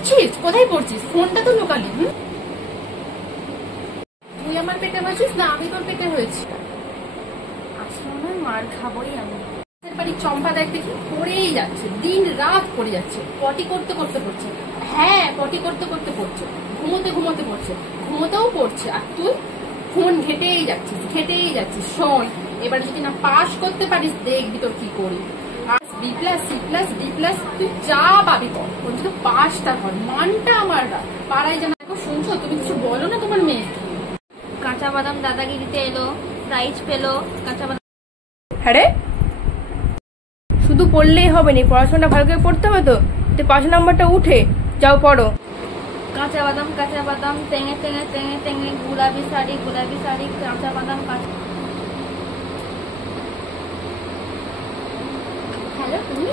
পড়ছিস? কোথায় পড়ছিস? ফোনটা তো লোকালি। তুই আমার পেটে হয়েছিস না আমি তোর পেটে হয়েছি? আসলে মার খাবোই আমি। বাড়ির চম্পা দেখ দেখি পড়েই যাচ্ছে, দিন রাত পড়ে যাচ্ছে। পটি করতে করতে পড়ছে। হ্যাঁ, পটি করতে করতে পড়ছে, ঘুমোতে ঘুমোতে পড়ছে, ঘুমোতেও পড়ছে। আর তুই ফোন ঘেটেই যাচ্ছিস। শোন, এবার যদি না পাস করতে পারিস দেখবি তোর কি করি। B plus, C plus, D plus, তুই যা পাবি কর, কিন্তু পাসটা কর। মানটা আমার পাড়ায় যেন। শুনছো? তুমি কিছু বলো না তোমার মেয়ে। কাঁচা বাদাম দাদাগিরিতে এলো, প্রাইজ পেলো কাঁচা বাদাম। হ্যাঁ, শুধু পড়লেই হবে না, পড়াশোনা ভালো করে পড়তে হবে তো। 5 নাম্বারটা উঠে যাও, পড়ো। কাঁচা বাদাম টেঙে টেঙে টেঙে টেঙে, গোলাপি শাড়ি কাঁচা বাদাম কাঁচা। হ্যালো, তুমি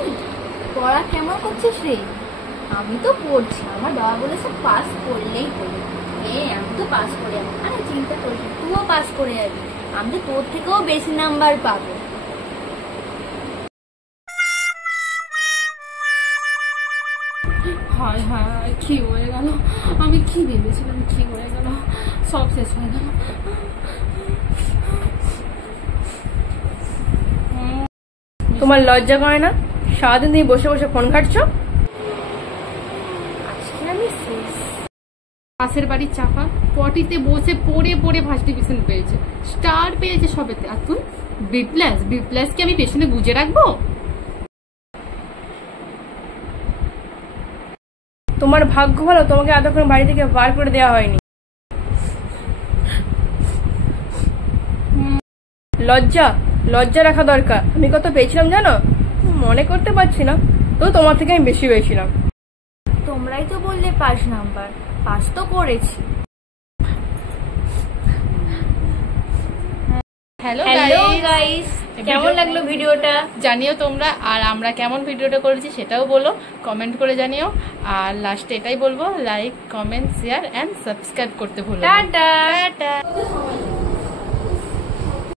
পড়া কেমন করছিস রে? আমি তো পড়ছি, আমার বাবা বলেছে পাস করলেই হলো। আমি তো পাস করে যাবো। আরে চিন্তা করিস, তুইও পাস করে যাবি। আমি তো তোর থেকেও বেশি নাম্বার পাবো। হায় হায়, কি হয়ে গেল? আমি কি ভেবেছিলাম, কি হয়ে গেল? সব শেষ হয়ে গেল। তোমার লজ্জা করে না? সারাদিন তুমি বসে বসে ফোন ঘাটছো। পাশের বাড়ির চাপা পটিতে বসে পড়ে পড়ে ফার্স্ট ডিভিশন পেয়েছে, স্টার পেয়েছে সবেতে। আর তুই বি প্লাস কি আমি পেছনে গুজে রাখবো? তোমার ভাগ্য ভালো, তোমাকে এতক্ষণ বাড়ি থেকে বার করে দেওয়া হয়নি। লজ্জা রাখা দরকার। আমি কত পেয়েছিলাম জানো? মনে করতে পারছি না, তো তোমার থেকে আমি বেশি পেয়েছিলাম। তোমরাই তো বললে পাস নাম্বার, পাস তো করেছি। হ্যালো গাইস, কেমন লাগলো ভিডিওটা জানিও তোমরা। আর আমরা কেমন ভিডিওটা করেছি সেটাও বলো, কমেন্ট করে জানিও। আর লাস্টে এটাই বলবো, like, comment, share and subscribe করতে ভুলো না। টাটা।